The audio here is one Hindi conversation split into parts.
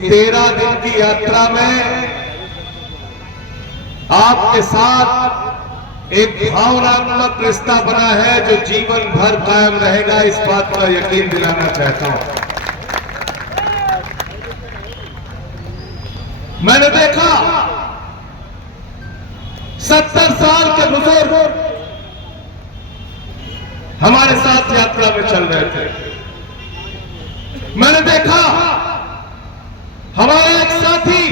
13 दिन की यात्रा में आपके साथ एक भावनात्मक रिश्ता बना है जो जीवन भर कायम रहेगा, इस बात का यकीन दिलाना चाहता हूं। मैंने देखा 70 साल के बुजुर्ग हमारे साथ यात्रा में चल रहे थे। मैंने देखा हमारा एक साथी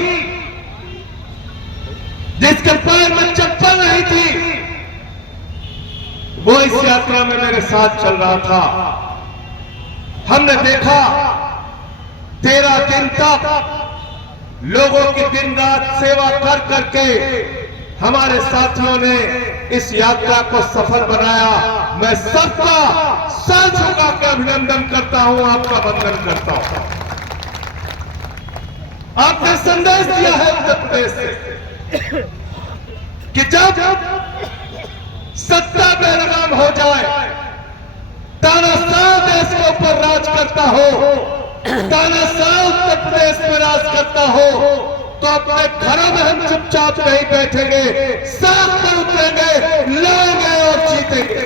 जिसके पैर में चप्पल नहीं थी, वो इस यात्रा में मेरे साथ चल रहा था। हमने देखा 13 दिन तक लोगों की दिन रात सेवा कर करके हमारे साथियों ने इस यात्रा को सफल बनाया। मैं सबका सर झुका के अभिनंदन करता हूं, आपका वंदन करता हूं। आपने संदेश दिया है उत्तर प्रदेश से कि जब सत्ता बेलगाम हो जाए, तानाशाह देश के ऊपर राज करता हो, तानाशाह उत्तर प्रदेश में राज करता हो, तो अपने घरों में हम चुपचाप नहीं बैठेंगे, सड़क पर उतरेंगे, लड़ेंगे और जीतेंगे।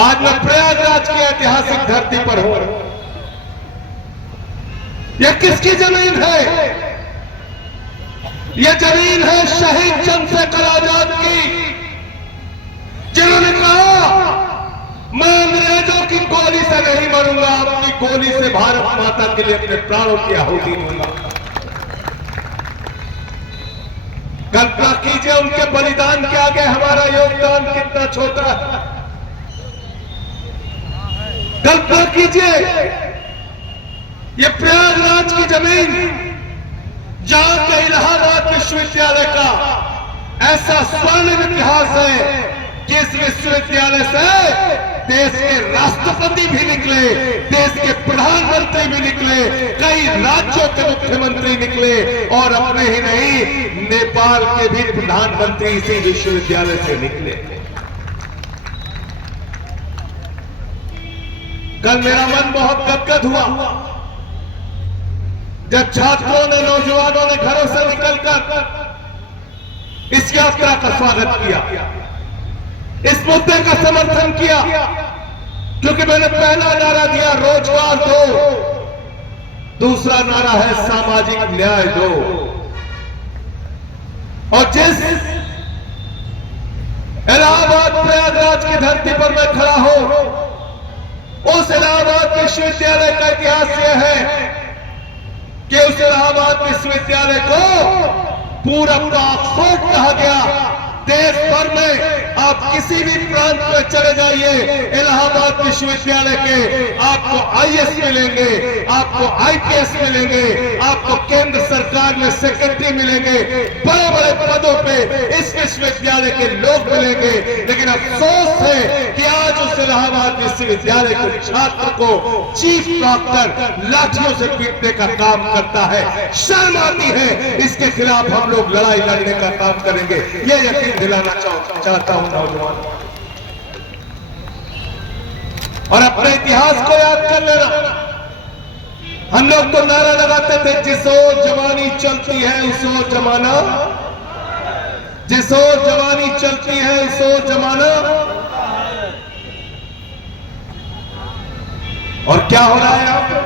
आज मैं प्रयागराज की ऐतिहासिक धरती पर हूं। यह किसकी जमीन है? यह जमीन है शहीद चंद्रशेखर आजाद की, जिन्होंने कहा मैं अंग्रेजों की गोली से नहीं मरूंगा, अपनी गोली से भारत माता के लिए अपने प्राणों की आहुति दूंगा। कल्पना कीजिए उनके बलिदान के आगे हमारा योगदान कितना छोटा है। कल्पना कीजिए ये प्रयागराज की जमीन, जहां के इलाहाबाद विश्वविद्यालय का ऐसा स्वर्णिम इतिहास है कि इस विश्वविद्यालय से देश के राष्ट्रपति भी निकले, देश के प्रधानमंत्री भी निकले, कई राज्यों के मुख्यमंत्री निकले और अपने ही नहीं नेपाल के भी प्रधानमंत्री इसी विश्वविद्यालय से निकले। कल मेरा मन बहुत गदगद हुआ जब छात्रों ने, नौजवानों ने घरों से निकलकर इस यात्रा का स्वागत किया, इस मुद्दे का समर्थन किया, क्योंकि मैंने पहला नारा दिया रोजगार दो, दूसरा नारा है सामाजिक न्याय दो। और जिस इलाहाबाद प्रयागराज की धरती पर मैं खड़ा हूं, उस इलाहाबाद विश्वविद्यालय का इतिहास यह है कि उस इलाहाबाद विश्वविद्यालय को पूरब का ऑक्सफोर्ड कहा गया। देश भर में आप किसी भी प्रांत में चले जाइए, इलाहाबाद विश्वविद्यालय के आपको आईएएस मिलेंगे, आपको आईपीएस मिलेंगे, आपको केंद्र सरकार में सेक्रेटरी मिलेंगे, बड़े बड़े पदों पे इस विश्वविद्यालय के लोग मिलेंगे। लेकिन अफसोस है कि आज उस इलाहाबाद विश्वविद्यालय के छात्र को चीफ डॉक्टर लाठियों से पीटने का काम करता है। शर्म आती है, इसके खिलाफ हम लोग लड़ाई लड़ने का काम करेंगे, ये यकीन दिलाना चाहता हूं नौजवान। और अपने इतिहास को याद कर लेना। हम लोग तो नारा लगाते थे जिस ओर जवानी चलती है उस ओर जमाना, जिस ओर जवानी चलती है उस ओर जमाना। और क्या हो रहा है यहां पर?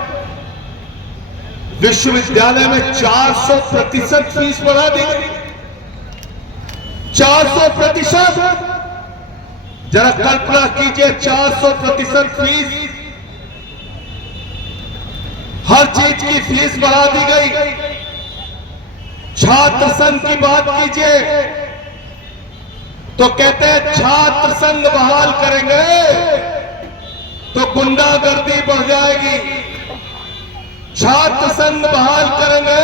विश्वविद्यालय में 400% फीस बढ़ा दी गई। 400%। जरा कल्पना कीजिए, 400% फीस, हर चीज की फीस बढ़ा दी गई। छात्र संघ की बात कीजिए तो कहते हैं छात्र संघ बहाल करेंगे तो गुंडागर्दी बढ़ जाएगी, छात्र संघ बहाल करेंगे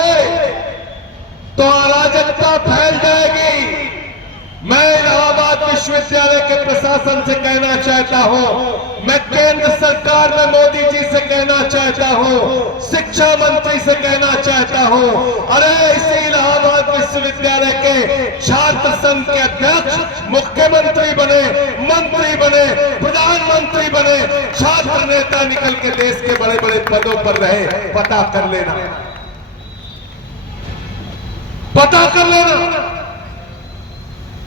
तो अराजकता फैल जाएगी। मैं इलाहाबाद विश्वविद्यालय के प्रशासन से कहना चाहता हूं, मैं केंद्र सरकार में मोदी जी से कहना चाहता हूं, शिक्षा मंत्री से कहना चाहता हूं, अरे इसी इलाहाबाद विश्वविद्यालय के छात्र संघ के अध्यक्ष मुख्यमंत्री बने, मंत्री बने, प्रधानमंत्री प्रधानमंत्री बने, छात्र नेता निकल के देश के बड़े बड़े पदों पर रहे, पता कर लेना, पता कर लेना।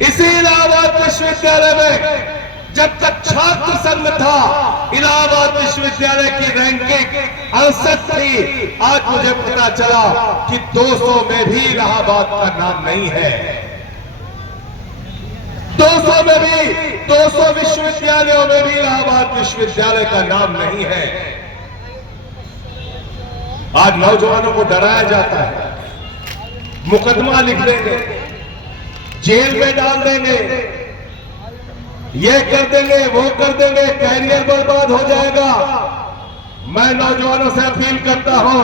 इसी इलाहाबाद विश्वविद्यालय में जब तक छात्र संघ था, इलाहाबाद विश्वविद्यालय की रैंकिंग 68 थी। आज मुझे पता चला कि 200 में भी इलाहाबाद का नाम नहीं है। 200 में भी, 200 विश्वविद्यालयों में भी इलाहाबाद विश्वविद्यालय का नाम नहीं है। आज नौजवानों को डराया जाता है, मुकदमा लिख देंगे, जेल में डाल देंगे, ये कर देंगे, वो कर देंगे, कैरियर बर्बाद हो जाएगा। मैं नौजवानों से अपील करता हूं,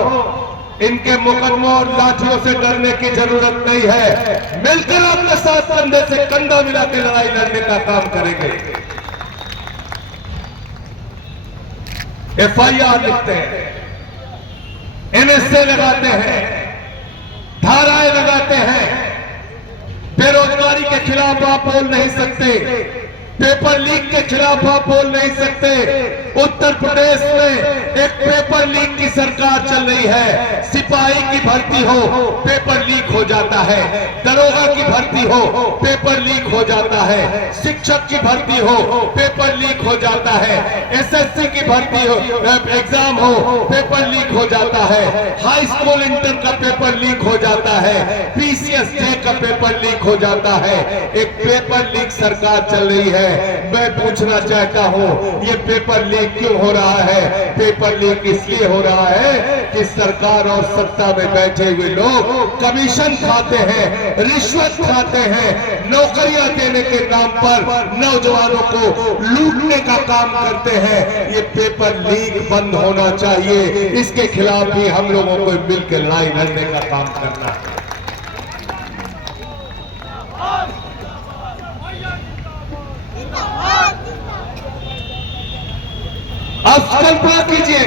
इनके मुकदमों और लाठियों से डरने की जरूरत नहीं है। मिलकर अपने साथ कंधे से कंधा मिला के लड़ाई लड़ने का काम करेंगे। FIR लिखते हैं, NSA लगाते हैं, धाराएं लगाते हैं। बेरोजगारी के खिलाफ आप बोल नहीं सकते, पेपर लीक के खिलाफ आप बोल नहीं सकते। उत्तर प्रदेश में एक पेपर लीक की सरकार चल रही है। सिपाही की भर्ती हो, पेपर लीक हो जाता है। दरोगा की भर्ती हो, पेपर लीक हो जाता है। शिक्षक की भर्ती हो, पेपर लीक हो जाता है। SSC की भर्ती हो, एग्जाम हो, पेपर लीक हो जाता है। हाई स्कूल इंटर का पेपर लीक हो जाता है। PCS का पेपर लीक हो जाता है। एक पेपर लीक सरकार चल रही है। मैं पूछना चाहता हूं, ये पेपर लीक क्यों हो रहा है? पेपर लीक इसलिए हो रहा है कि सरकार और सत्ता में बैठे हुए लोग कमीशन खाते हैं, रिश्वत खाते हैं, नौकरियां देने के नाम पर नौजवानों को लूटने का काम करते हैं। ये पेपर लीक बंद होना चाहिए। इसके खिलाफ भी हम लोगों को मिलकर लड़ाई लड़ने का काम करना है। अब कल्पना कीजिए,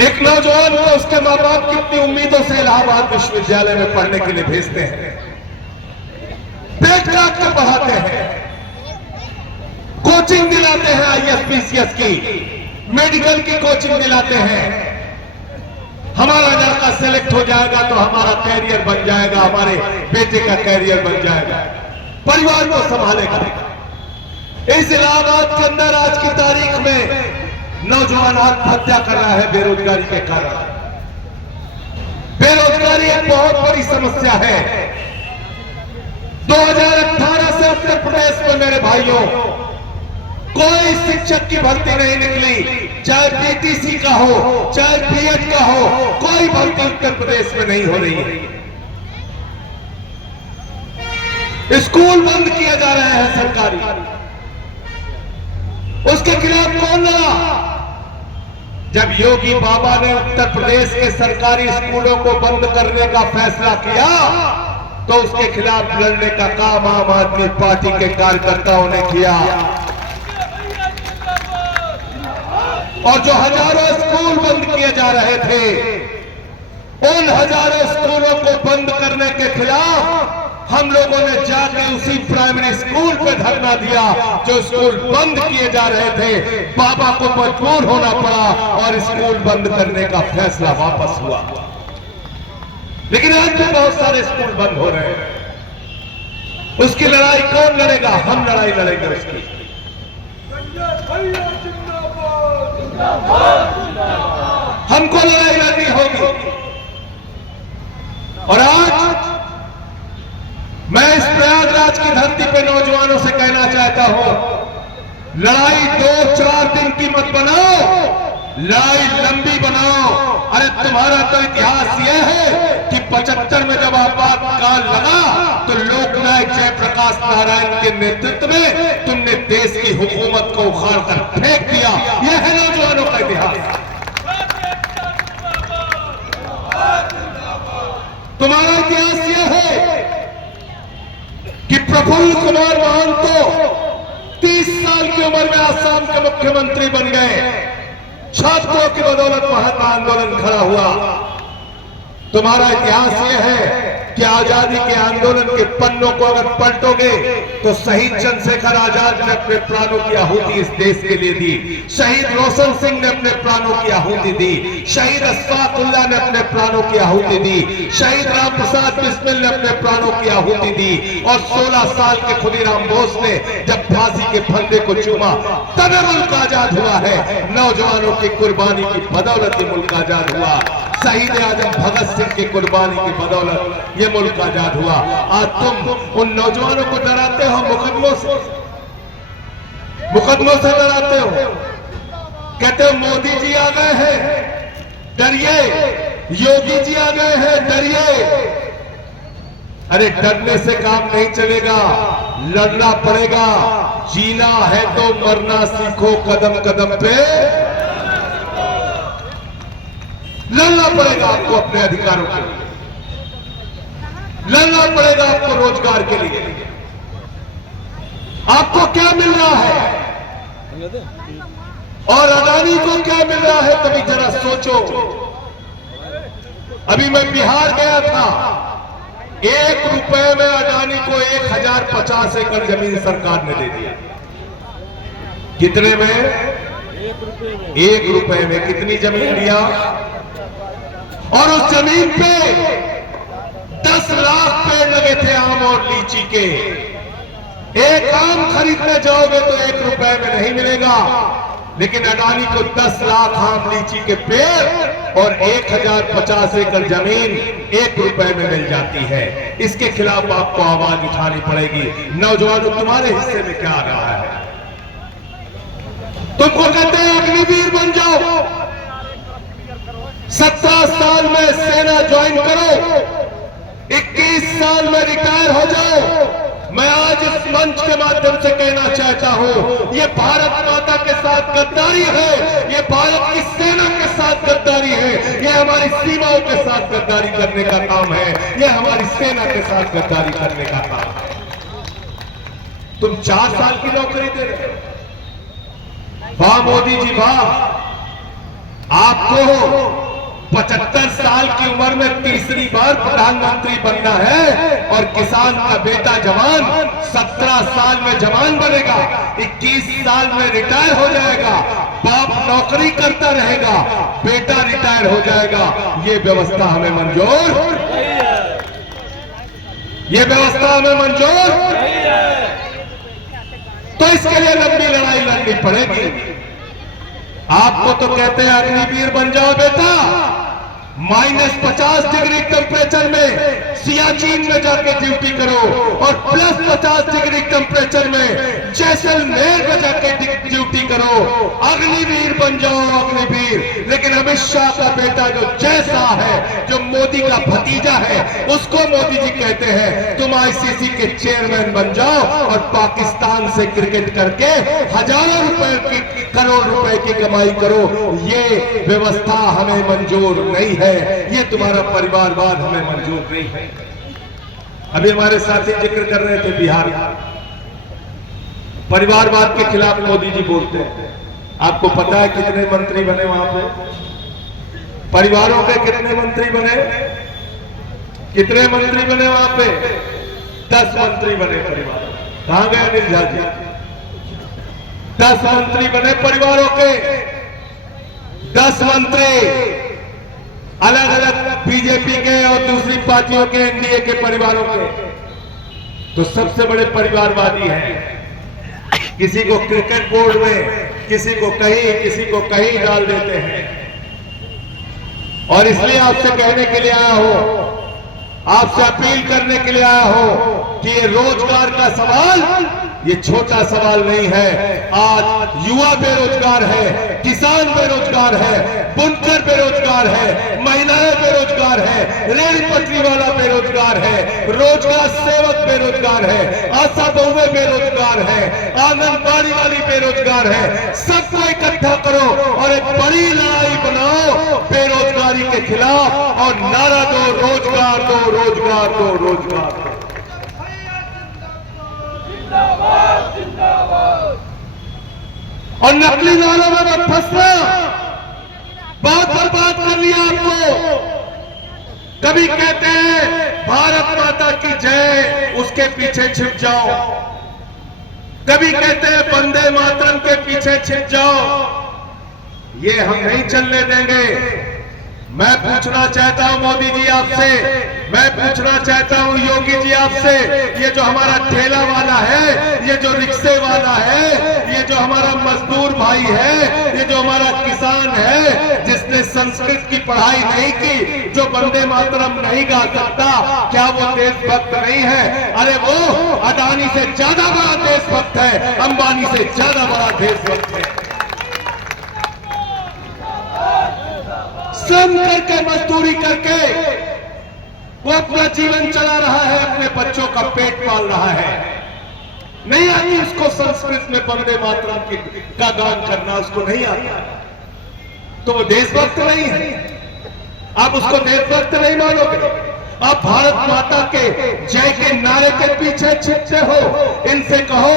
एक नौजवान को उसके मां बाप कितनी उम्मीदों से इलाहाबाद विश्वविद्यालय में पढ़ने के लिए भेजते हैं, पेट काट के पढ़ाते हैं, कोचिंग दिलाते हैं, IAS PCS की, मेडिकल की कोचिंग दिलाते हैं। हमारा लड़का सेलेक्ट हो जाएगा तो हमारा कैरियर बन जाएगा, हमारे बेटे का कैरियर बन जाएगा, परिवार को संभालेगा। इस इलाहाबाद के अंदर आज की तारीख में नौजवान आत्महत्या कर रहा है बेरोजगारी के कारण। बेरोजगारी एक बहुत बड़ी समस्या है। 2018 से उत्तर प्रदेश में मेरे भाइयों कोई शिक्षक की भर्ती नहीं निकली, चाहे PTC का हो, चाहे BEd का हो, कोई भर्ती उत्तर प्रदेश में नहीं हो रही है। स्कूल बंद किया जा रहा है सरकारी, उसके खिलाफ कौन लड़ा? जब योगी बाबा ने उत्तर प्रदेश के सरकारी स्कूलों को बंद करने का फैसला किया तो उसके खिलाफ लड़ने का काम आम आदमी पार्टी के कार्यकर्ताओं ने किया। और जो हजारों स्कूल बंद किए जा रहे थे, उन हजारों स्कूलों को बंद करने के खिलाफ हम लोगों ने जाके उसी प्राइमरी स्कूल पे धरना दिया जो स्कूल बंद किए जा रहे थे। बाबा को मजबूर होना पड़ा और स्कूल बंद करने का फैसला वापस हुआ। लेकिन आज भी बहुत सारे स्कूल बंद हो रहे हैं। उसकी लड़ाई कौन लड़ेगा? हम लड़ाई लड़ेंगे उसकी। हमको लड़ाई लड़नी होगी। और आज मैं इस प्रयागराज की धरती पे नौजवानों से कहना चाहता हूं, लड़ाई 2-4 दिन की मत बनाओ, लड़ाई लंबी बनाओ। अरे तुम्हारा तो इतिहास यह है कि 75 में जब आपातकाल लगा तो लोकनायक जयप्रकाश नारायण के नेतृत्व में तुमने देश की हुकूमत को उखाड़ कर फेंक दिया। यह है नौजवानों का इतिहास। तुम्हारा इतिहास यह है कि प्रफुल्ल कुमार महंतो 30 साल की उम्र में आसाम के मुख्यमंत्री बन गए। छात्रों की बदौलत महात्मा आंदोलन खड़ा हुआ। तुम्हारा इतिहास यह है कि आजादी के आंदोलन के पन्नों को अगर पलटोगे तो शहीद चंद्रशेखर आजाद ने अपने प्राणों की आहुति इस देश के लिए दी, शहीद रोशन सिंह ने अपने प्राणों की आहुति दी, शहीद अशफाकुल्लाह ने अपने प्राणों की आहुति दी, शहीद राम प्रसाद बिस्मिल ने अपने प्राणों की आहुति दी, और 16 साल के खुदीराम बोस ने जब फांसी के फंदे को चूमा तब मुल्क आजाद हुआ है। नौजवानों की कुर्बानी की बदौलत ये मुल्क आजाद हुआ, शहीद आजम भगत सिंह की कुर्बानी की बदौलत ये मुल्क आजाद हुआ। आज तुम उन नौजवानों को डराते हो मुकदमों से डराते हो, कहते हो मोदी जी आ गए हैं डरिए, योगी जी आ गए हैं डरिए। अरे डरने से काम नहीं चलेगा, लड़ना पड़ेगा। जीना है तो मरना सीखो, कदम कदम पे लड़ना पड़ेगा आपको अपने अधिकारों के लिए, लड़ना पड़ेगा आपको रोजगार के लिए। आपको क्या मिल रहा है और अडानी को क्या मिल रहा है, कभी जरा सोचो। अभी मैं बिहार गया था, 1 रुपए में अडानी को 1050 एकड़ जमीन सरकार ने दे दिया। कितने में? 1 रुपए में कितनी जमीन दिया? और उस जमीन पे 10 लाख पेड़ लगे थे आम और लीची के। एक आम खरीदने जाओगे तो 1 रुपए में नहीं मिलेगा, लेकिन अडानी को 10 लाख आम लीची के पेड़ और 1050 एकड़ जमीन 1 रुपए में मिल जाती है। इसके खिलाफ आपको आवाज उठानी पड़ेगी। नौजवानों, तुम्हारे हिस्से में क्या आ रहा है? तुमको कहते हैं अग्निवीर बन जाओ, 17 साल में सेना ज्वाइन करो, 21 साल में रिटायर हो जाओ। मैं आज इस मंच के माध्यम से कहना चाहता हूं, ये भारत माता के साथ गद्दारी है, ये भारत की सेना के साथ गद्दारी है, ये हमारी सीमाओं के साथ गद्दारी करने का काम है, ये हमारी सेना के साथ गद्दारी करने का काम है। तुम 4 साल की नौकरी दे रहे हो। वाह मोदी जी वाह, आपको 75 साल की उम्र में तीसरी बार प्रधानमंत्री बनना है, और किसान का बेटा जवान 17 साल में जवान बनेगा, 21 साल में रिटायर हो जाएगा, बाप नौकरी करता रहेगा, बेटा रिटायर हो जाएगा। ये व्यवस्था हमें मंजूर, ये व्यवस्था हमें मंजूर। तो इसके लिए लंबी लड़ाई लड़नी पड़ेगी। आपको तो कहते हैं अग्निवीर बन जाओ बेटा, -50 डिग्री टेम्परेचर में सियाचिन में जाके ड्यूटी करो, और +50 डिग्री टेम्परेचर में जैसलमेर में जाके ड्यूटी करो। अग्निवीर बन जाओ, अग्निवीर। लेकिन अमित शाह का बेटा जो जैसा है, जो मोदी का भतीजा है, उसको मोदी जी कहते हैं तुम आईसीसी के चेयरमैन बन जाओ और पाकिस्तान से क्रिकेट करके हजारों रुपए की, करोड़ रुपए की कमाई करो। ये व्यवस्था हमें मंजूर नहीं है, ये तुम्हारा परिवारवाद हमें मंजूर नहीं है। अभी हमारे साथी जिक्र कर रहे थे बिहार, परिवारवाद के खिलाफ मोदी जी बोलते हैं। आपको पता है कितने मंत्री बने वहां पे? परिवारों के कितने मंत्री बने? कितने मंत्री बने वहां पे? 10 मंत्री बने परिवार। कहां गए अनिल झा जी? 10 मंत्री बने परिवारों के, 10 मंत्री अलग अलग बीजेपी के और दूसरी पार्टियों के, एनडीए के परिवारों के। तो सबसे बड़े परिवारवादी हैं। किसी को क्रिकेट बोर्ड में, किसी को कहीं डाल देते हैं। और इसलिए आपसे कहने के लिए आया हूं, आपसे अपील करने के लिए आया हूं कि ये रोजगार का सवाल ये छोटा सवाल नहीं है। आज युवा बेरोजगार है, किसान बेरोजगार है, बुनकर बेरोजगार है, महिलाएं बेरोजगार है, रेल पटरी वाला बेरोजगार है, रोजगार सेवक बेरोजगार है, आशा बहुएं बेरोजगार है, आंगनबाड़ी वाली बेरोजगार है। सबको इकट्ठा करो और एक बड़ी लड़ाई बनाओ बेरोजगारी के खिलाफ, और नारा दो रोजगार दो, रोजगार दो, रोजगार दो। और नकली नारों में मत फंसना, बहुत बर्बाद कर लिया आपको। कभी कहते हैं भारत माता की जय, उसके पीछे छिप जाओ। कभी कहते हैं वंदे मातरम के पीछे छिप जाओ। ये हम नहीं चलने देंगे। मैं पूछना चाहता हूं मोदी जी आपसे, मैं पूछना चाहता हूं योगी जी आपसे, ये जो हमारा ठेला वाला है, ये जो रिक्शे वाला है, ये जो हमारा मजदूर भाई है, ये जो हमारा किसान है, जिसने संस्कृत की पढ़ाई नहीं की, जो वंदे मातरम नहीं गा सकता, क्या वो देशभक्त नहीं है? अरे वो अदानी से ज्यादा बड़ा देशभक्त है, अंबानी से ज्यादा बड़ा देशभक्त है। श्रम करके, मजदूरी करके वो अपना जीवन चला रहा है, अपने बच्चों का पेट पाल रहा है। नहीं आती उसको संस्कृत में वंदे मातरम का गान करना, उसको नहीं आता, तो वो देशभक्त नहीं है। आप उसको देशभक्त नहीं मानोगे। आप भारत माता के जय के नारे के पीछे छिपते हो। इनसे कहो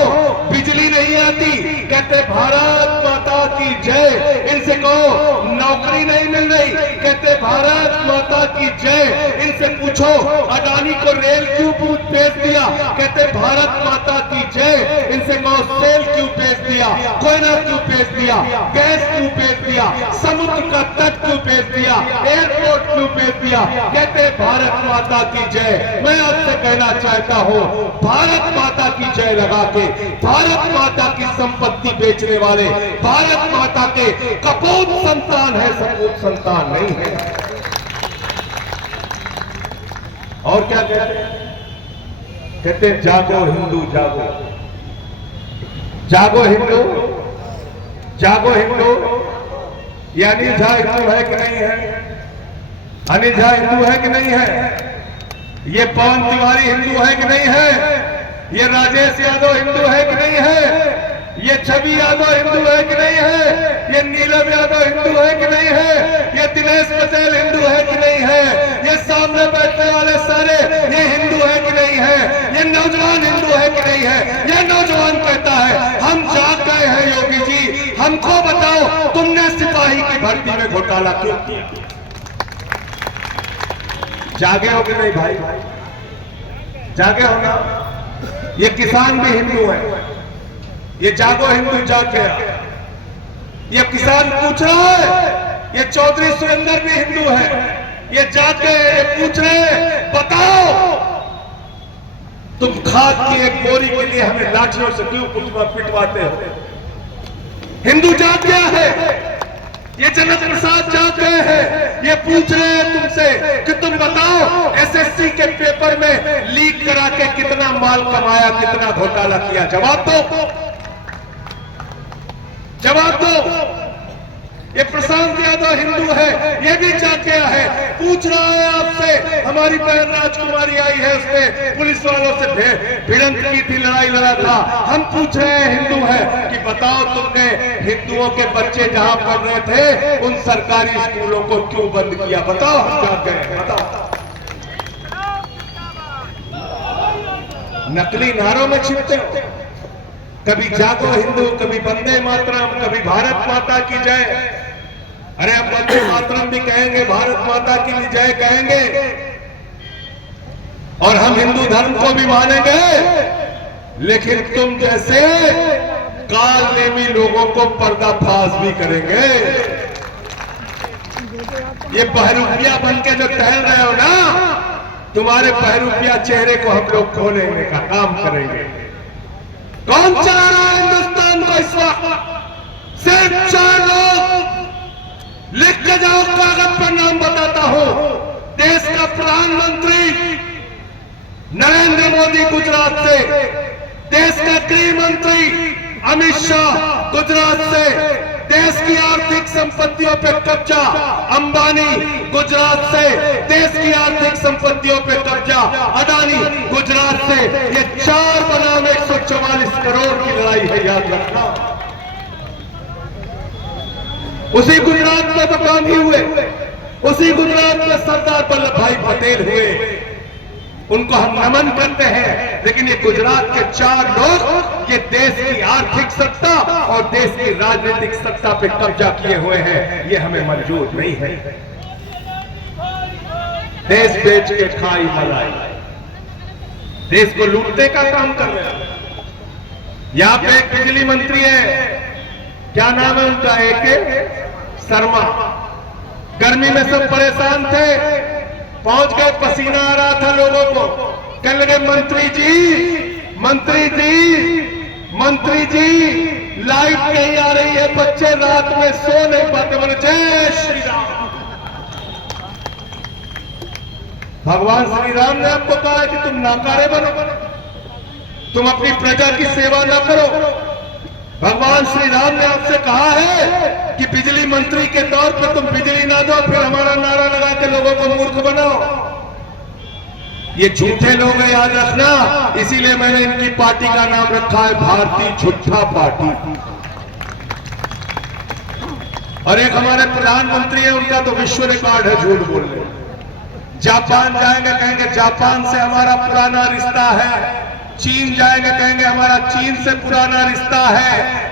बिजली नहीं आती, कहते भारत माता की जय। इनसे कहो नौकरी नहीं मिल रही, कहते भारत माता की जय। इनसे पूछो अडानी को रेल क्यों बेच दिया, कहते भारत माता की जय। इनसे कहो सेल क्यों बेच दिया, कोयला क्यों बेच दिया, गैस क्यों बेच दिया, समुद्र का तट क्यों बेच दिया, एयरपोर्ट क्यों बेच दिया, कहते भारत माता की जय। मैं आपसे कहना चाहता हूं, भारत माता की जय लगा के भारत माता की संपत्ति बेचने वाले भारत माता के कपूत संतान है, सपूत संतान नहीं है। और क्या कहते हैं? कहते हैं जागो हिंदू जागो, जागो हिंदू, जागो हिंदू। यानी झा हिंदू है कि नहीं है? अनिल झा हिंदू है कि नहीं है? ये पवन तिवारी हिंदू है कि नहीं है? ये राजेश यादव हिंदू है कि नहीं है? ये छवि यादव हिंदू है कि नहीं है? ये नीलम यादव हिंदू है कि नहीं है? ये दिनेश पटेल हिंदू है कि नहीं है? ये सामने बैठने वाले सारे ये हिंदू है कि नहीं है? ये नौजवान हिंदू है कि नहीं है? ये नौजवान कहता है हम जाग गए हैं योगी जी, हमको बताओ तुमने सिपाही की भर्ती में घोटाला क्यों किया? जागे हो कि नहीं भाई? जागे हो ना? ये किसान भी हिंदू है, ये जागो हिंदू जाग गया। ये किसान पूछ रहा है, ये चौधरी सुरेंद्र भी हिंदू है, ये जाग गए, ये पूछ रहे हैं बताओ तुम खाद की एक बोरी के लिए हमें लाठियों से क्यों पिटवाते हो? हिंदू जाग गया है। ये जनक प्रसाद जाग गए हैं, ये पूछ रहे हैं तुमसे कि तुम बताओ एसएससी के पेपर में लीक करा के कितना माल कमाया, कितना घोटाला किया? जवाब दो, जवाब दो। ये प्रशांत यादव हिंदू है, ये भी जाग गया है, पूछ रहा है आपसे। हमारी बहन राजकुमारी आई है, उसने पुलिस वालों से भिड़ंत की थी, लड़ाई लड़ा था। हम पूछ रहे हैं हिंदू है कि बताओ तुमने हिंदुओं के बच्चे जहां पढ़ रहे थे उन सरकारी स्कूलों को क्यों बंद किया? बताओ, हम जाग गए, बताओ। नकली नारों में छिपते हो, कभी जागो हिंदू, कभी वंदे मातरम, कभी भारत माता की जय। अरे हम वंदे मातरम भी कहेंगे, भारत माता की भी जय कहेंगे, और हम हिंदू धर्म को भी मानेंगे, लेकिन तुम जैसे काल नेमी लोगों को पर्दाफाश भी करेंगे। ये बहरूपिया बन के जो टहल रहे हो ना, तुम्हारे बहरूपिया चेहरे को हम लोग खोलने का काम करेंगे। कौन चला रहा है हिंदुस्तान को इस वक्त? सिर्फ 4 लोग। लिख के जाओ, कागज पर नाम बताता हूं। देश का प्रधानमंत्री नरेंद्र मोदी गुजरात से, देश का गृह मंत्री अमित शाह गुजरात से, देश की आर्थिक संपत्तियों पर कब्जा अंबानी गुजरात से, देश की आर्थिक संपत्तियों पर कब्जा अडानी गुजरात से। ये 4 बनाम 144 करोड़ की लड़ाई है, याद रखना। उसी गुजरात में तो गांधी हुए, उसी गुजरात में सरदार वल्लभ भाई पटेल हुए, उनको हम नमन करते हैं। लेकिन ये गुजरात के 4 लोग ये देश की आर्थिक सत्ता और देश की राजनीतिक सत्ता पे कब्जा किए हुए हैं, ये हमें मंजूर नहीं है। देश बेच के खाई मलाई, देश को लूटने का काम कर रहे हैं। यहां पे एक बिजली मंत्री है, क्या नाम है उनका, AK शर्मा। गर्मी में सब परेशान थे, पहुंच गए, पसीना आ रहा था लोगों को, कहने लगे मंत्री जी, मंत्री जी, मंत्री जी, लाइट नहीं आ रही है, बच्चे रात में सो नहीं पाते। बोले जय श्री राम। भगवान श्री राम ने आपको कहा है कि तुम नाकारे बनो, तुम अपनी प्रजा की सेवा न करो। भगवान श्री राम ने आपसे कहा है कि बिजली मंत्री के तौर पर तुम बिजली ना दो, फिर हमारा नारा लगा के लोगों को मूर्ख बनाओ। ये झूठे लोग हैं, याद रखना। इसीलिए मैंने इनकी पार्टी का नाम रखा है भारतीय झूठा पार्टी। और एक हमारे प्रधानमंत्री है, उनका तो विश्व रिकॉर्ड है झूठ बोलने। जापान जाएंगे, कहेंगे जापान से हमारा पुराना रिश्ता है। चीन जाएंगे, कहेंगे हमारा चीन से पुराना रिश्ता है।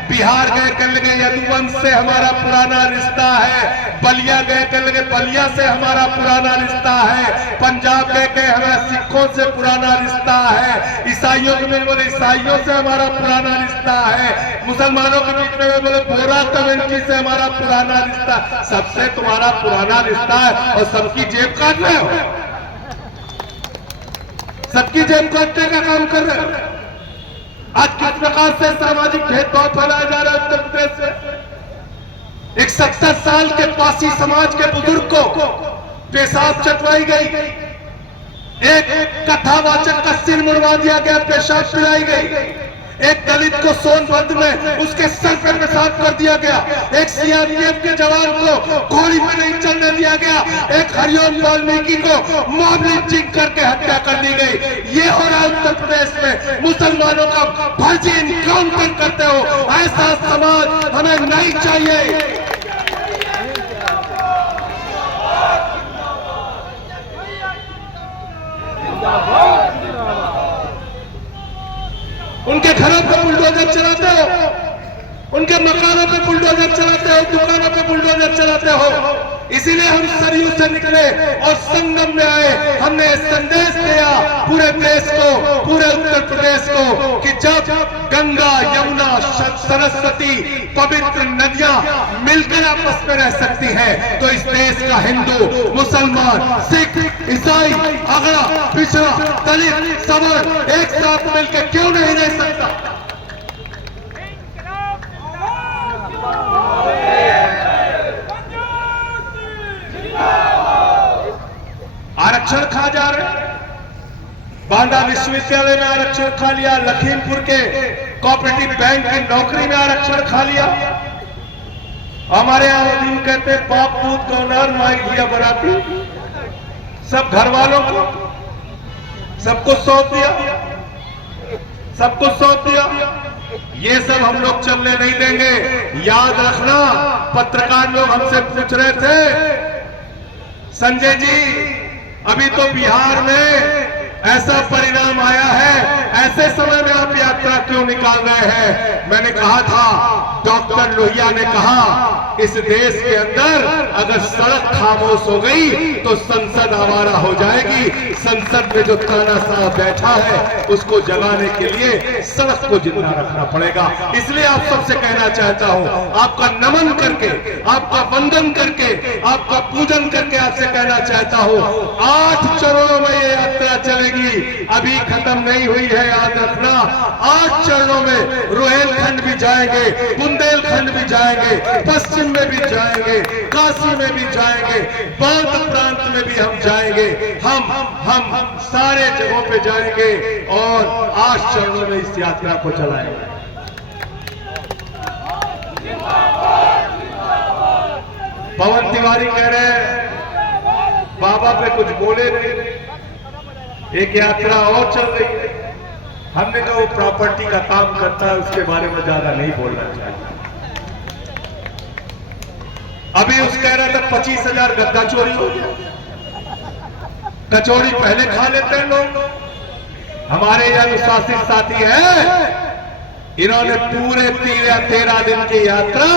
बिहार गए, कहने लगे यदुवंश से हमारा पुराना रिश्ता है। बलिया गए, कहने लगे बलिया से हमारा पुराना रिश्ता है। पंजाब गए, कहे हमारा सिखों से पुराना रिश्ता है। ईसाइयों के बीच बोले ईसाइयों से हमारा पुराना रिश्ता है। मुसलमानों के बीच में बोले बोरा कम्युनिटी से हमारा पुराना रिश्ता। सबसे तुम्हारा पुराना रिश्ता है और सबकी जेब काट रहे हो, सबकी जेब काटने का काम कर रहे हो। आज किस प्रकार से सामाजिक भेदभाव फैलाया जा रहा है उत्तर प्रदेश से। एक 70 साल के पासी समाज के बुजुर्ग को पेशाब चटवाई गई, एक कथावाचक का सिर मुड़वा दिया गया, पेशाब पिलाई गई। एक दलित को सोनभद्र में उसके सर पर पेशाब कर दिया गया। एक CRPF के जवान को गोली में नहीं चलने दिया गया। एक हरिओम वाल्मीकि को मॉब लिंचिंग करके हत्या कर दी गई। ये हो रहा है उत्तर प्रदेश में। मुसलमानों का फर्जी इनकाउंटर करते हो। ऐसा समाज हमें नहीं चाहिए। उनके घरों पे बुलडोजर चलाते हो, उनके मकानों पे बुलडोजर चलाते हो, दुकानों पे बुलडोजर चलाते हो। इसीलिए हम सरयू से निकले और संगम में आए। हमने संदेश दिया पूरे देश को, पूरे उत्तर प्रदेश को कि जब गंगा, यमुना, सरस्वती पवित्र नदियां मिलकर आपस में रह सकती हैं, तो इस देश का हिंदू, मुसलमान, सिख, ईसाई, अगड़ा, पिछड़ा, दलित, सवर्ण एक साथ मिलकर क्यों नहीं रह सकता। आरक्षण खा जा रहे, बांदा विश्वविद्यालय में आरक्षण खा लिया, लखीमपुर के कोऑपरेटिव बैंक की नौकरी में आरक्षण खा लिया। हमारे यहाँ दिन कहते बाप पूत गौनार माई दिया बराती, सब घर वालों को सबको सौंप दिया, सबको सौंप दिया। ये सब हम लोग चलने नहीं देंगे। याद रखना, पत्रकार लोग हमसे पूछ रहे थे संजय जी अभी तो बिहार में ऐसा परिणाम आया है, ऐसे समय में आप यात्रा क्यों निकाल रहे हैं। मैंने कहा था, डॉक्टर लोहिया ने कहा इस देश के अंदर अगर सड़क खामोश हो गई तो संसद आवारा हो जाएगी। संसद में जो तानाशाह बैठा है उसको जगाने के लिए सड़क को जिंदा रखना पड़ेगा। इसलिए आप सबसे कहना चाहता हूं, आपका नमन करके, आपका वंदन करके, आपका पूजन करके आपसे कहना चाहता हूं, 8 चरणों में ये यात्रा चलेगी, अभी खत्म नहीं हुई है। याद रखना, 8 चरणों में रोहेलखंड भी जाएंगे, बुंदेलखंड भी जाएंगे, पश्चिम में भी जाएंगे, काशी में भी जाएंगे, बौद्ध प्रांत में भी हम जाएंगे। हम सारे जगहों पे जाएंगे और 8 चरणों में इस यात्रा को चलाएंगे। पवन तिवारी कह रहे हैं बाबा पे कुछ बोले नहीं, एक यात्रा और चल रही है। हमने कहा वो प्रॉपर्टी का काम करता है, उसके बारे में ज्यादा नहीं बोलना चाहिए। अभी उस कह रहा था 25,000 गद्दा चोरी हो गया। कचौड़ी पहले खा लेते हैं लोग। हमारे यहाँ जो शासित साथी है, इन्होंने पूरे 13 दिन की यात्रा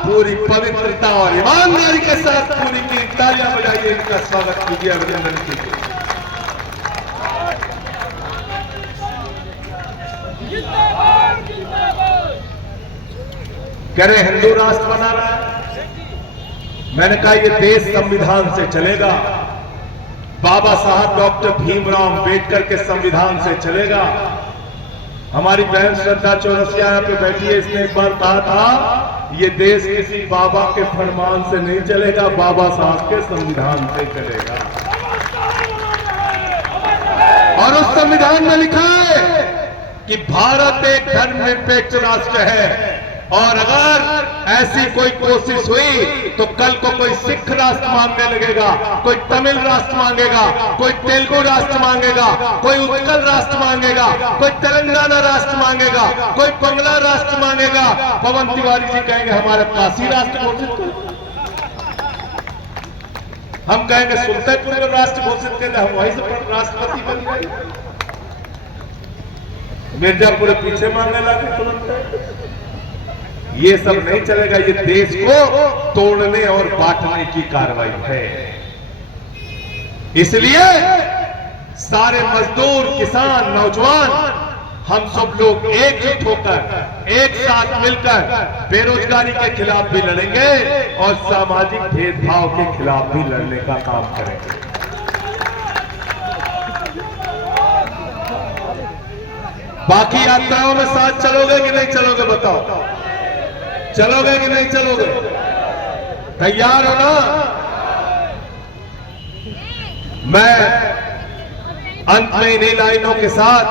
पूरी पवित्रता और ईमानदारी के साथ पूरी की तालियां बजाइए, इनका स्वागत कीजिए, अभिनंदन कीजिए। कह रहे हिंदू राष्ट्र बना रहा है। मैंने कहा ये देश संविधान से चलेगा, बाबा साहब डॉक्टर भीमराव अंबेडकर के संविधान से चलेगा। हमारी बहन श्रद्धा चौरसिया यहाँ पे बैठी है, इसने एक बार कहा था ये देश किसी बाबा के फरमान से नहीं चलेगा, बाबा साहब के संविधान से चलेगा। और उस संविधान में लिखा है कि भारत एक धर्मनिरपेक्ष राष्ट्र है, और अगर ऐसी कोई कोशिश हुई तो कल को कोई सिख राष्ट्र मांगने लगेगा, कोई तमिल राष्ट्र मांगेगा, कोई तेलुगु राष्ट्र मांगेगा, कोई उत्कल राष्ट्र मांगेगा, कोई तेलंगाना राष्ट्र मांगेगा, कोई बंगला राष्ट्र मांगेगा। पवन तिवारी जी कहेंगे हमारा काशी राष्ट्र घोषित करो, हम कहेंगे सुल्तानपुर में राष्ट्र घोषित कर, हम वहीं से राष्ट्रपति बन गए। मिर्जापुर पीछे मांगने लगे तुरंत। ये सब नहीं चलेगा, ये देश को तोड़ने और बांटने की कार्रवाई है। इसलिए सारे मजदूर, किसान, नौजवान, हम सब लोग एकजुट होकर एक साथ मिलकर बेरोजगारी के खिलाफ भी लड़ेंगे और सामाजिक भेदभाव के खिलाफ भी लड़ने का काम करेंगे। बाकी यात्राओं में साथ चलोगे कि नहीं चलोगे बताओ? चलोगे कि नहीं चलोगे? तैयार हो ना? मैं अंत में इन्हीं लाइनों के साथ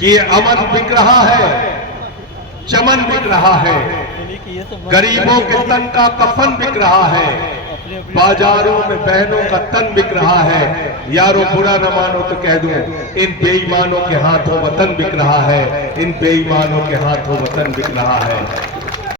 कि अमन बिक रहा है, चमन बिक रहा है, गरीबों के तन का कफन बिक रहा है, बाजारों में बहनों का तन बिक रहा है। यारों बुरा न मानो तो कह दूं, इन बेईमानों के हाथों वतन बिक रहा है, इन बेईमानों के हाथों वतन बिक रहा है।